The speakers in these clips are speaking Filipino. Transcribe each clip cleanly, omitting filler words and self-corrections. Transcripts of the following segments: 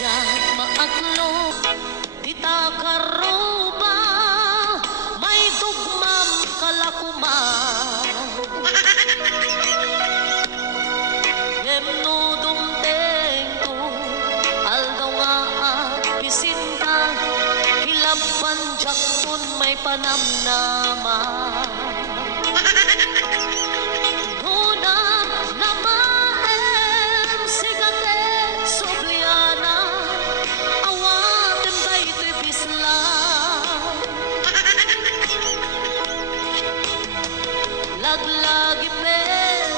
Diyan maaklo, di ta karuba, may tugmam kalakuman. Ngemnudong tengko, aldaw nga at pisinta, hilapan jakton may panamnaman. Laglagi pen,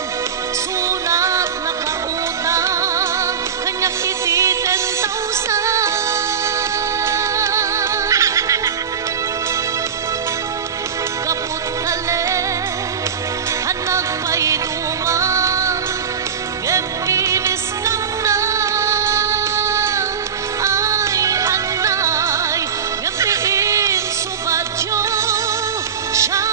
sunat nakautang, kanya kiti 10,000. Kaput tale, hanag pa'y dumang, inis lang na, ay anay, ngapiin subadyo, siya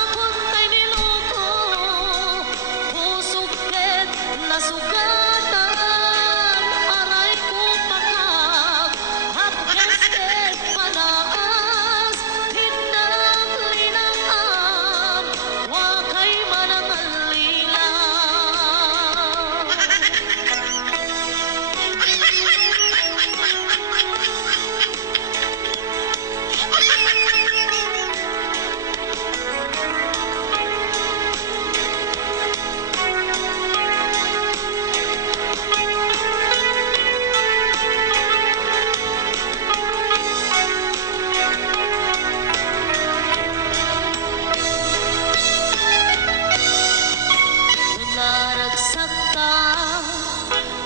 nasugatan, aray ko pakak, hapkesket panaas, hinang linangam, wakay manangalila.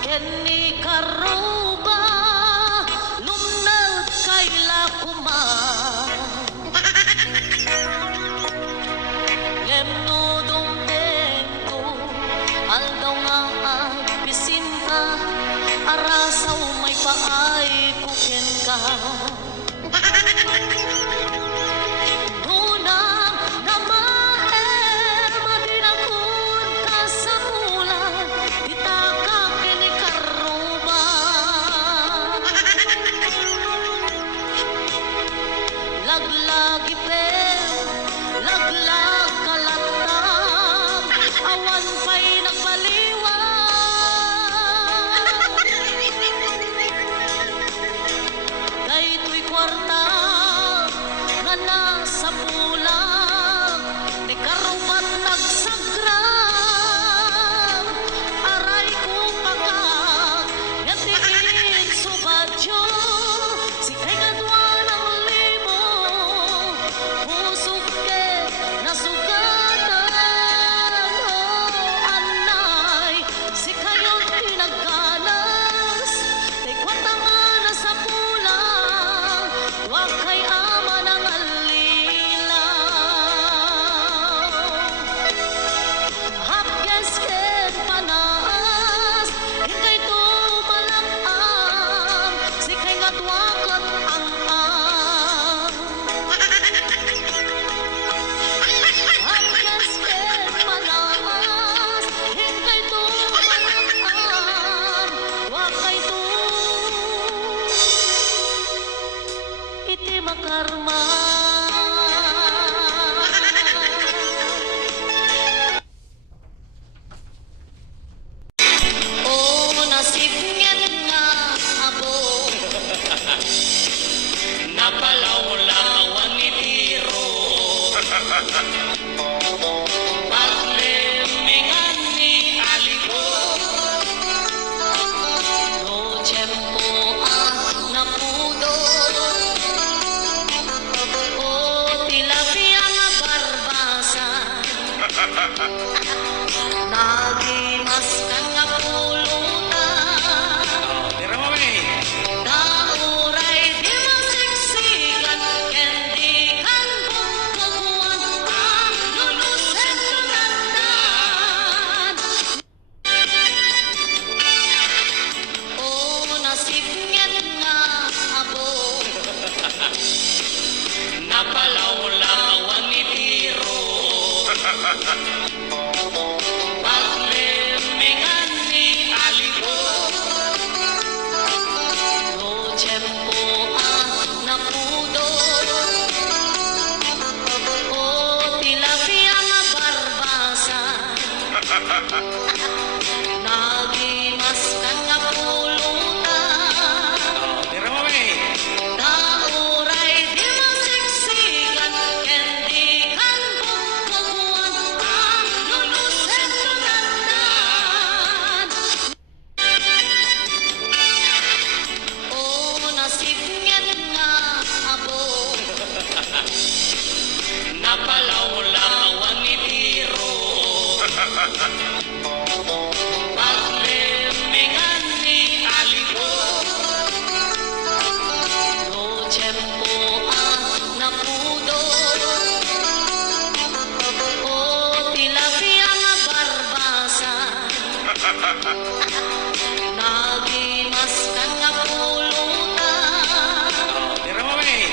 Keni karuba, lumnad kay lakuman. Ngemnudong tengko, aldaw nga at pisinta, arasaw may paay kuken ka. Laglagi pen, laglag kalatam, awan pa'y nagbaliwan. Daytoy kwarta nga nasa pulang, di karubat nagsagrab, aray ko pakak, yatiin subadyo, si kay gadwa karma. Oh, nasib ngit nga abo, napalaw-lawan ni Tiro. Paglemingan ni Aligo, no tiyempo napudo. Nagimas ka nga pulutan, nauray di masiksikan, kendi kan bukbukuan, ang lulusen tunandan. O nasib ngit nga abo, napalaw-lawan ni Tiro. Paglemingan Paglemingan ni Aligo, no tiyempo ang napudo. O tilapia nga barbasan, nagimas ka nga pulutan. Tira mo may.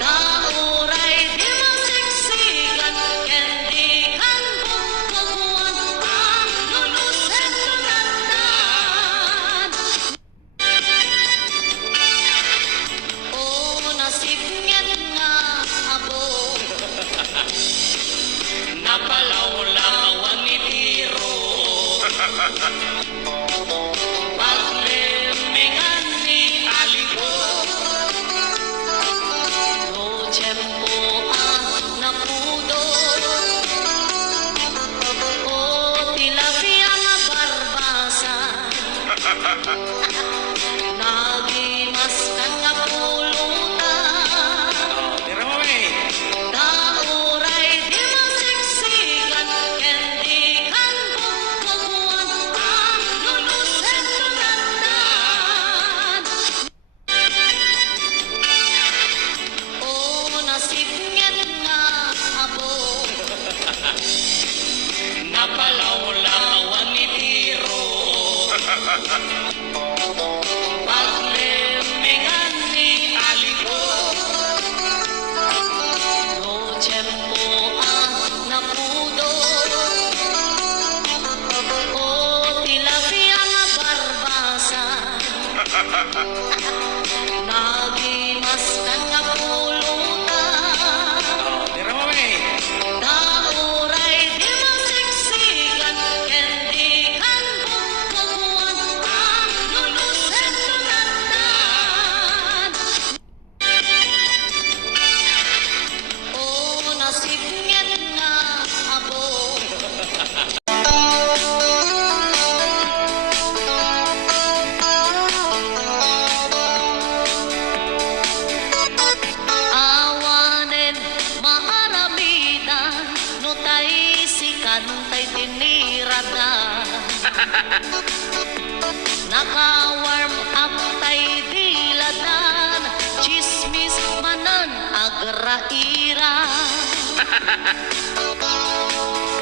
Nauray di masiksikan, kendikan bukbukuan, ang lulusen tunatan. O nasipnget nga abo, napalawlawan ni Tiro. Paglemingan ni Aligo, no tiyempo ang napudo. O tilapia nga barbasan, nagimas ka nga pulutan. Tira mo may. Nauray di masiksikan, kendikan bukbukuan, ang lulusen tunatan. O nasipnget nga abo, napalawlawan ni Tiro. Paglemingan ni Aligo, no tiyempo ang napudo. O tilapia nga barbasan, nagimas ka nga pulutan. Tira mo may. Nauray di masiksikan, kendikan bukbukuan, ang lulusen tunatan. O nasipnget nga abo, awanen maaramidan, no tay sikan tay tiniradan. Naka-warm up tay diladan, chismis manan agraira.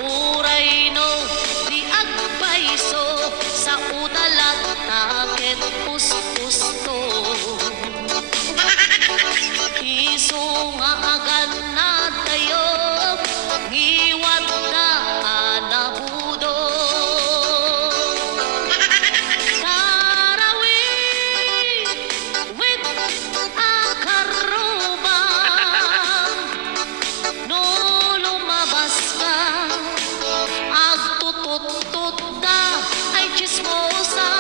Uray no di agbayso, sa udalat takit pusto. Iso nga agan na tayo, ngiwat na anabudo. Tarawih with akarubang, no lumabas ka, agtutut-tut na ay chismosa.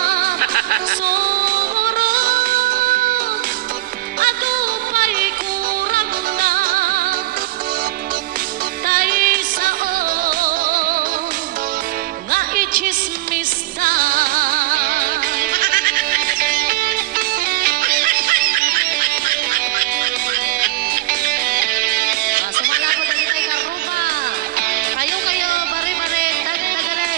Sumurot, adupay kurang na, tay sao nga ichismis na. Sumala ko dali kay karuba, kayo bare-bare tagare.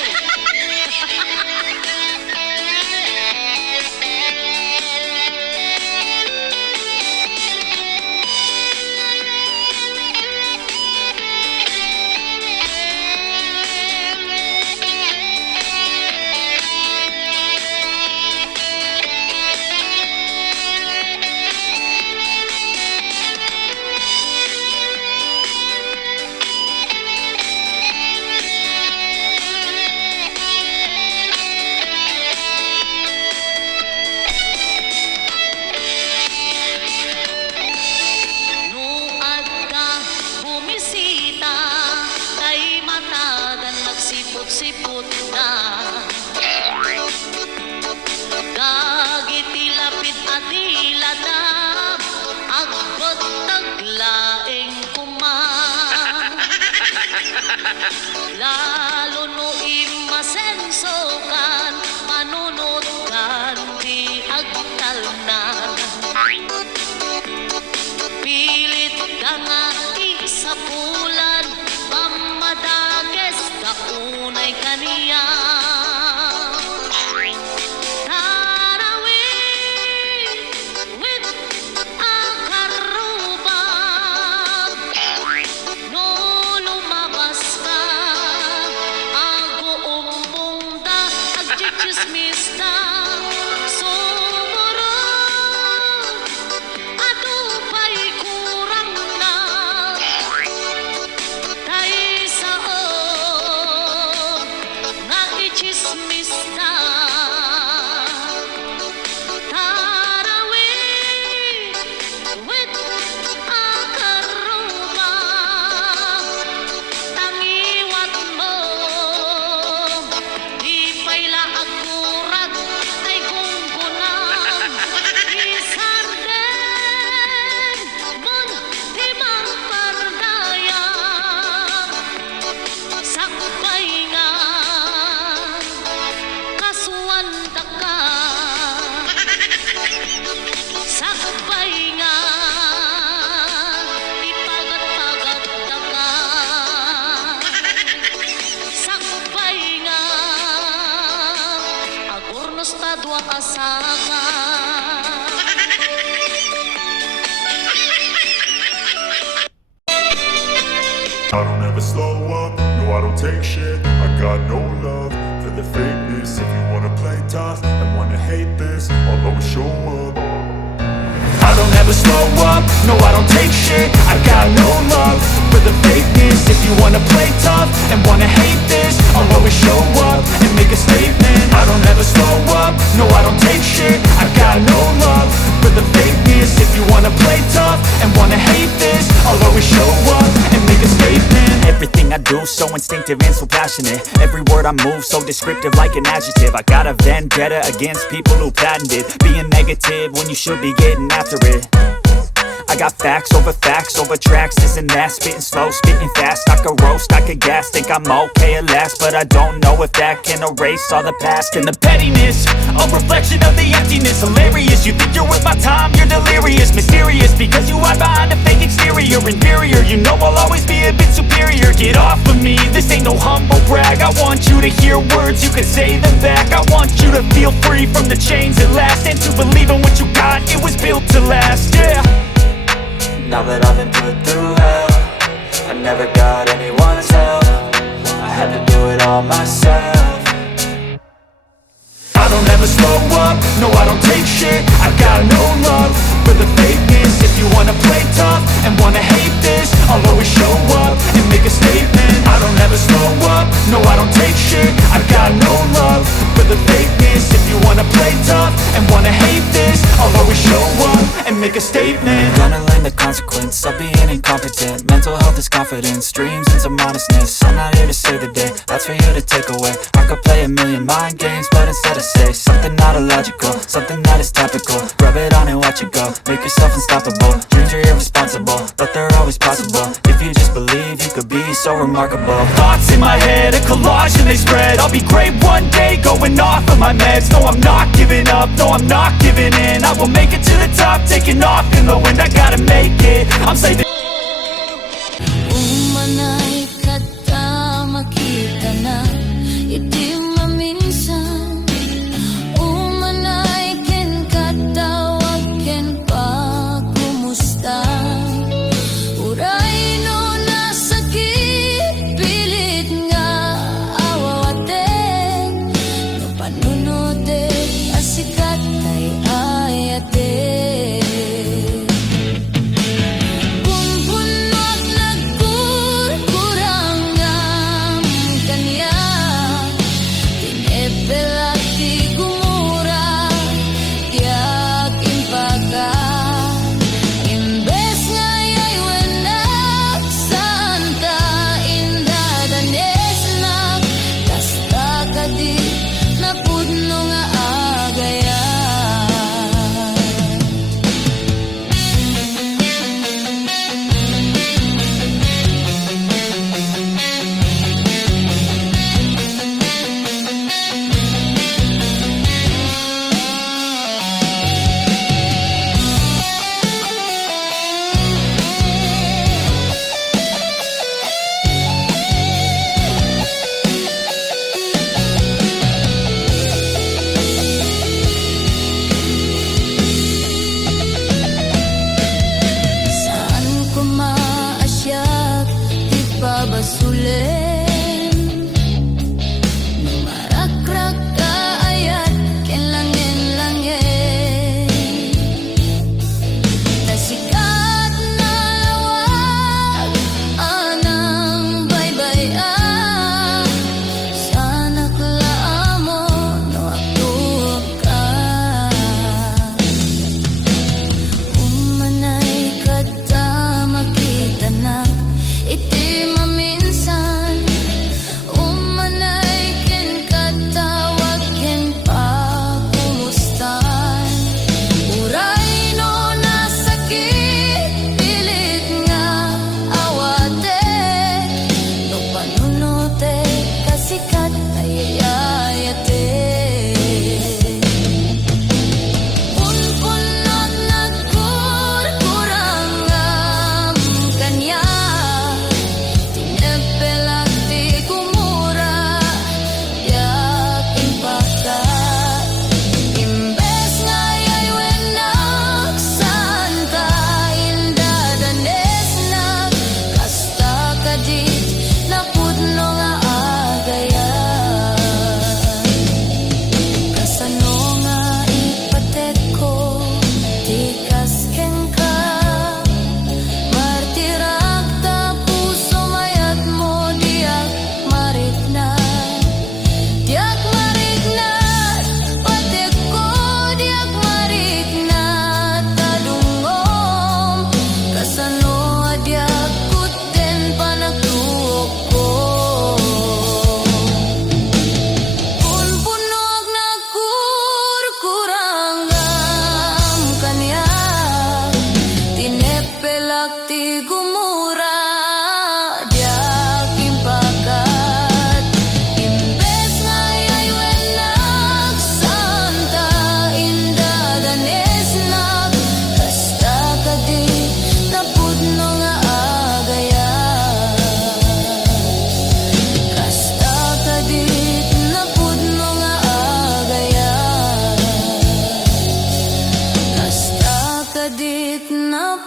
Nuad ka bumisita, tay matagan nagsipot-sipot na. Dagiti lapid adila na, agbot taglaeng kuma. Lalo no imasenso kan, manunod kan di agtalnan. Pilit ka nga isapulan, pamadages ka unay kaniya. slow up, no I don't take shit. I got no love for the fakeness. If you wanna play tough and wanna hate this, I'll always show up. I don't ever slow up, no I don't take shit. I got no love for the fakeness. If you wanna play tough and wanna hate this, I'll always show up and make a statement. I don't ever slow up, no I don't take shit. I got no love for the fakeness. If you wanna play tough and wanna hate this, I'll always show up and make a statement. Everything I do so instinctive and so passionate. Every word I move so descriptive like an adjective. I got a vendetta against people who patented being negative when you should be getting after it. I got facts over tracks, this and that. Spitting slow, spitting fast. I could roast, I could gas. Think I'm okay at last, but I don't know if that can erase all the past. And the pettiness, a reflection of the emptiness. Hilarious, you think you're worth my time, you're delirious. Mysterious, because you hide behind a fake exterior. Inferior, you know I'll always be a bit superior. Get off of me, this ain't no humble brag. I want you to hear words, you can say them back. I want you to feel free from the chains at last, and to believe in what you got, it was built to last, yeah. Now that I've been put through hell, I never got anyone's help. I had to do it all myself. I don't ever slow up, no I don't take shit. I got no love for the fakeness. If you wanna play tough and wanna hate this, I'll always show up and make a statement. I don't ever slow up, no I don't take shit. I got no love for the fakeness. If you wanna play tough and wanna hate this, I'll always show up and make a statement. Gonna learn the consequence of being incompetent. Mental health is confidence, dreams and some modestness. I'm not here to save the day, that's for you to take away. I could play a million mind games, but instead I say something not illogical, something that is topical. Rub it on and watch it go, make yourself unstoppable. Dreams are irresponsible, but they're always possible. If you just believe, you could be so remarkable. Thoughts in my head, a collage and they spread. I'll be great one day, going off of my meds. No, I'm not giving up, no, I'm not giving in. I will make it to the top, taking off in the wind. I gotta make it, I'm saving. Umanay kata makita na iti maminsan. Umanay ken katawag ken pagkumusta. Uray no nasakit pilit nga awawaten. No panunote asikat ay ayate. Kung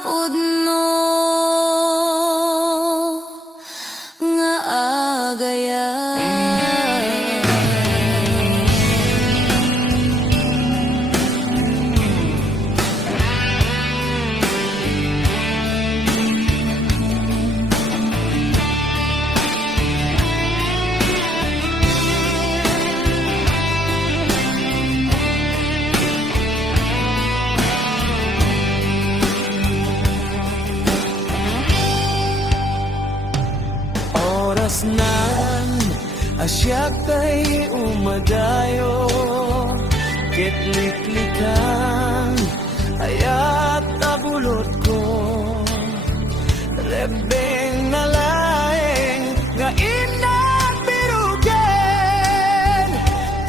pud mo nga agayan. Oras nan asya kay umadayo, kitliklikan ayat abulot ko, rebeng na laeng nga inabirugan,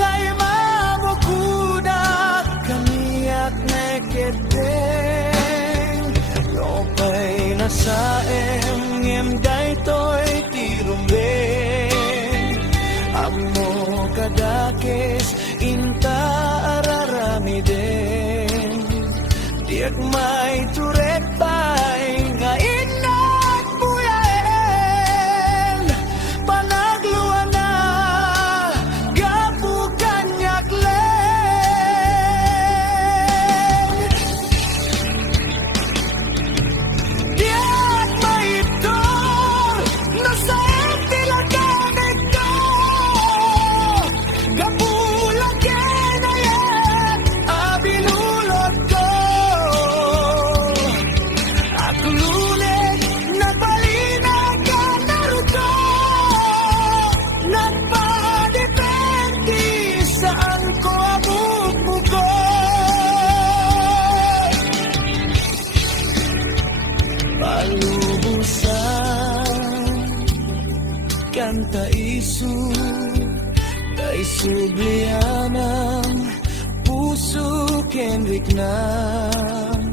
kay mamukudak kaniyak neketeng, lopay na sa ngem daytoy tirumbeng, amo kadakes inta araramiden, diak may turek pay nga inat buyaen, panagluan na gapu kanyak leng, diak may itor na sa tilagan ito, gapulang kinayat abinulot ko, at lunes nagbalinag ka naruto, nagpadepende saan ko abubugo, palubusan kanta isu kay sublianang puso kenrik nam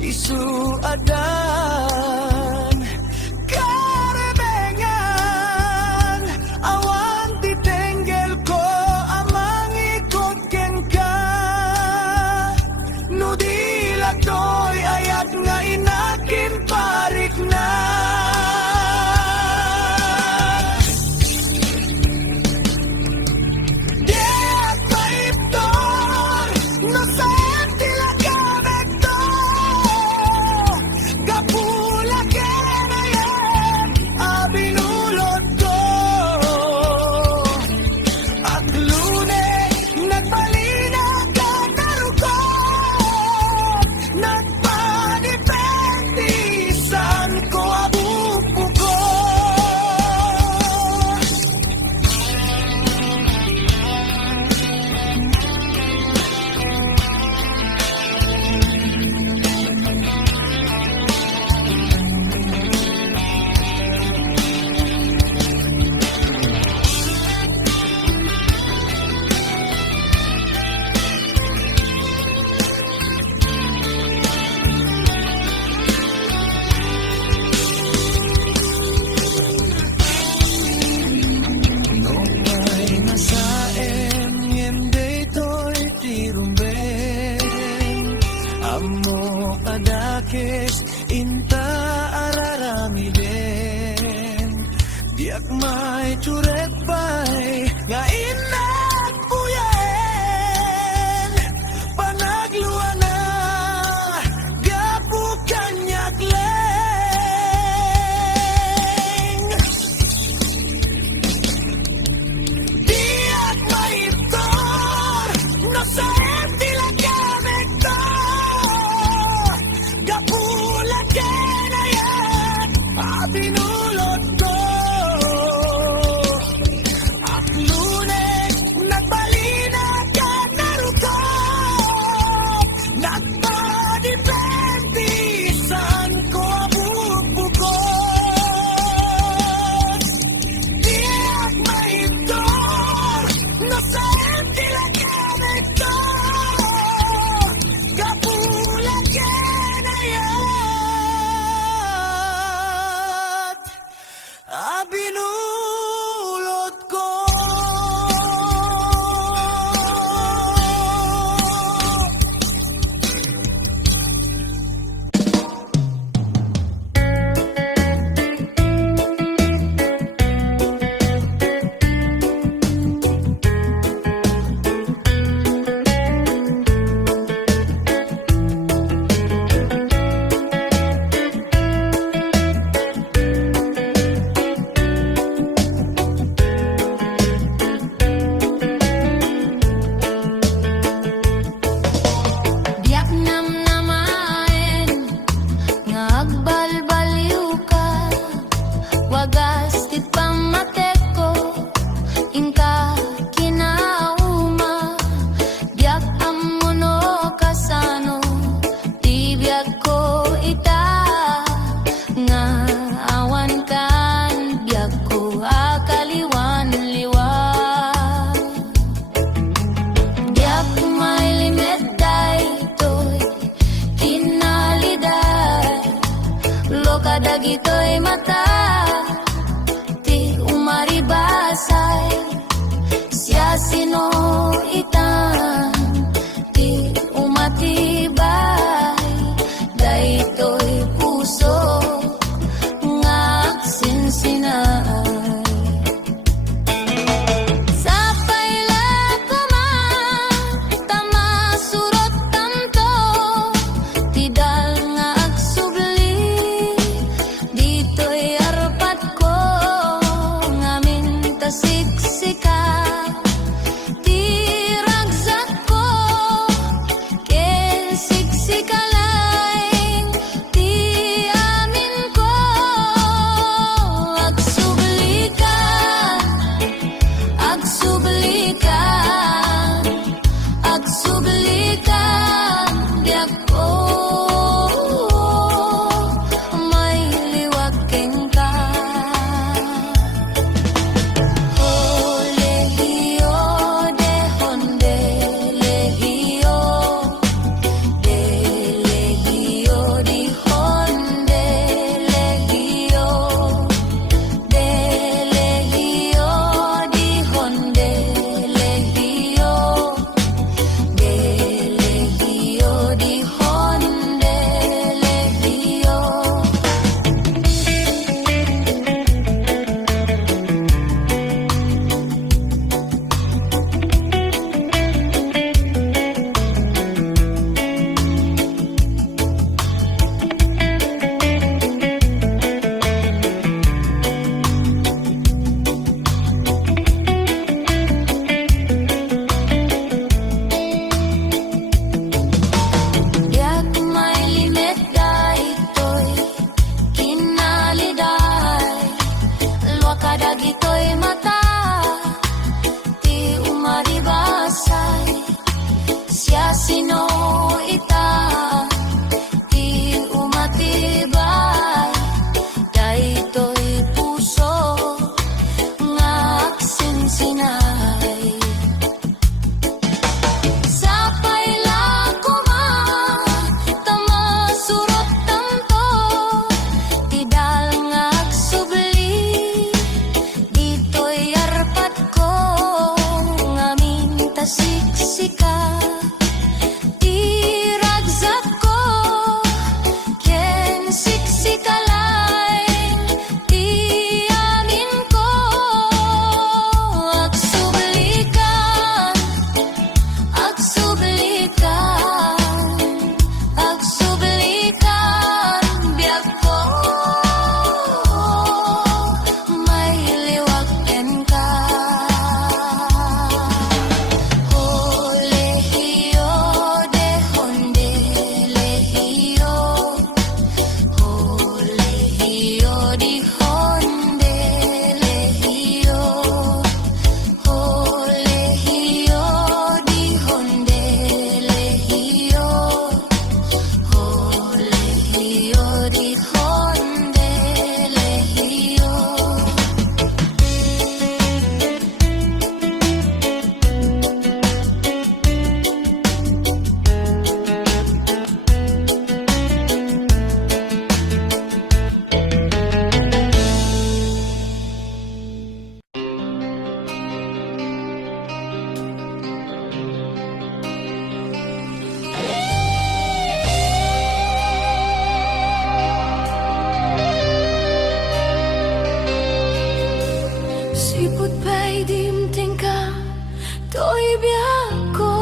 isu adan karebengan awan titenggel ko amang ikot ken ka nudila toy ayat nga inakin parik na. Diak maiptor no sa tilagan ito, gapula kenayan abinulot ko, at lunes nagbalinag ka naruko, nagpadepende saan ko abubugo. Ay nasaem ngem daytoy tirumbeng, amo kadakes inta araramiden, diak may turek pay nga inat buyaen, panagluan na gapu kanyak leng, diak maitor no sa tilagan ito, gapula kenayan abinulot ko, at lunes nagbalinag ka naruto, nagpadepende saan ko abubugo, diak maitor no sa tilagan ito, gapula kenayan dagito'y mata, di umaribasay, siya sino itan, di umatibay, dagito'y puso nga sinsinay. Sa paila ko tama surot tanto, tidal nga agsubli, dito'y arpat ko ngamin tasiksika, tiragsak ko ken siksikalaing, ti amin ko agsubli ka, agsubli ka, agsubli ka, diyak ko may liwagin ka. Oh, lehiyo, dehonde, lehiyo, de lehiyo, dihonde, lehiyo, de lehiyo, dihonde, lehiyo, de lehiyo, dihonde, lehiyo. Yak may limit daytoy kinaliday, luwakada gito'y mata, ti umaribasay, siya sino ita, ti umatibay, dayto'y puso nga sinsinay. Sa paila ko tama surot tanto, tidal nga agsubli, dito'y arpat ko ngamin tasiksika, tiragsak ko ken siksikalaing, ti amin ko agsubli ka, agsublikan, agsublikan, biyak ko may liwagin ka. Oh, lehiyo, dehonde, lehiyo, oh, lehiyo, dihonde, lehiyo, oh, lehiyo, dihonde, lehiyo, oh, lehiyo, dihonde, lehiyo. Sipot pa'y dimting ka, to'y biyak ko,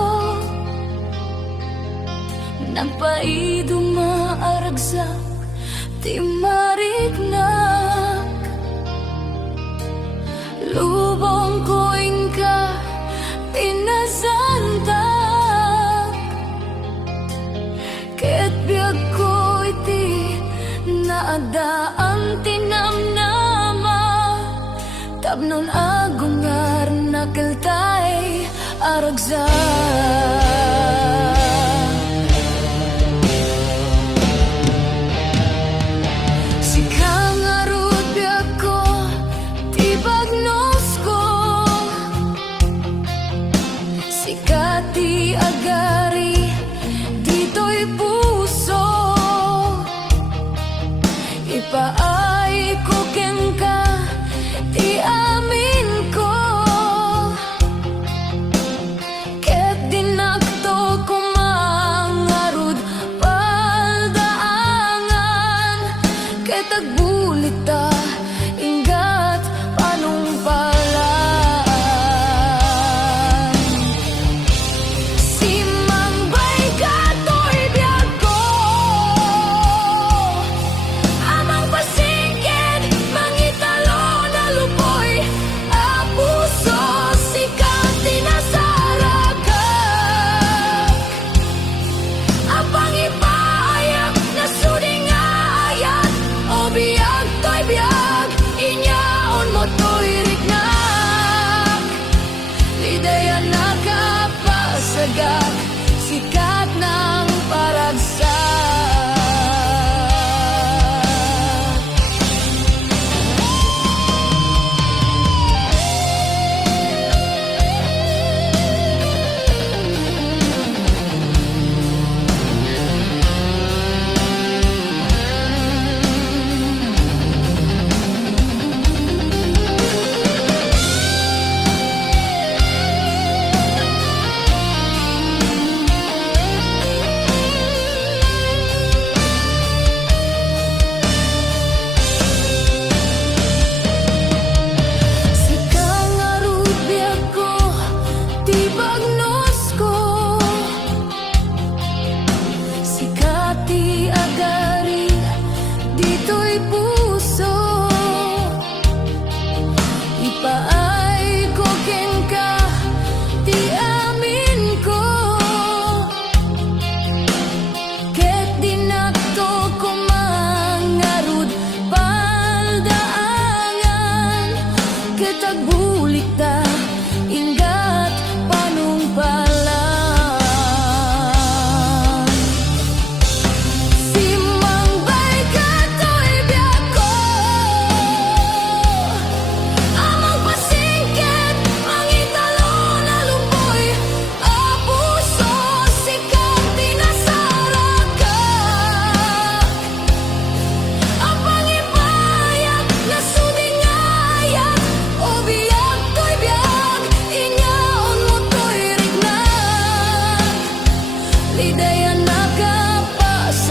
napaiduma-aragsak, ti marignak, lubong ko'y ka, pinasantak, ket biyak ko iti naadaan tinamnama, tapnon agungar nakeltay aragsak. Sikang arut biyak ko, ti bagnos ko, sikati agari, dito'y puso, ipaa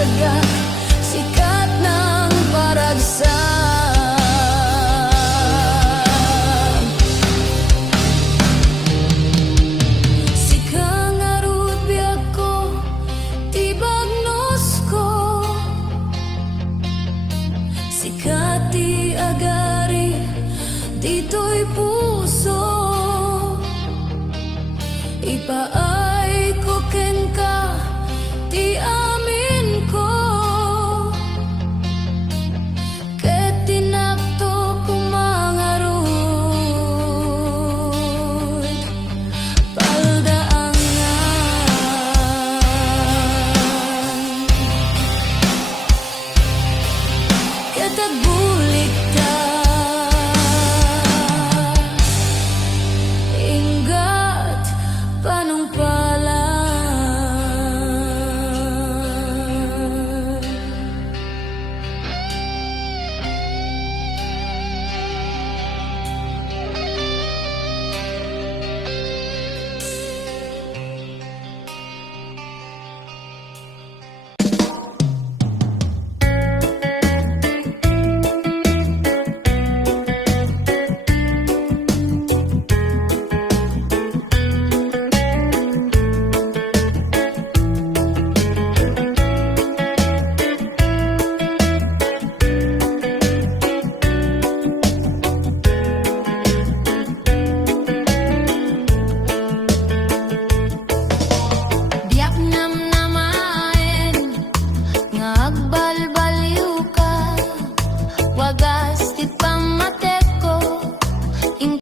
sagak, sikat ng paragsak. Sikang arut biag ko, tibagnos ko, sikat ti agari, dito'y puso. Ipaay ko ken ka, ti amin ko, ket tinakto kumangarut paldaangan. Ket agbuhay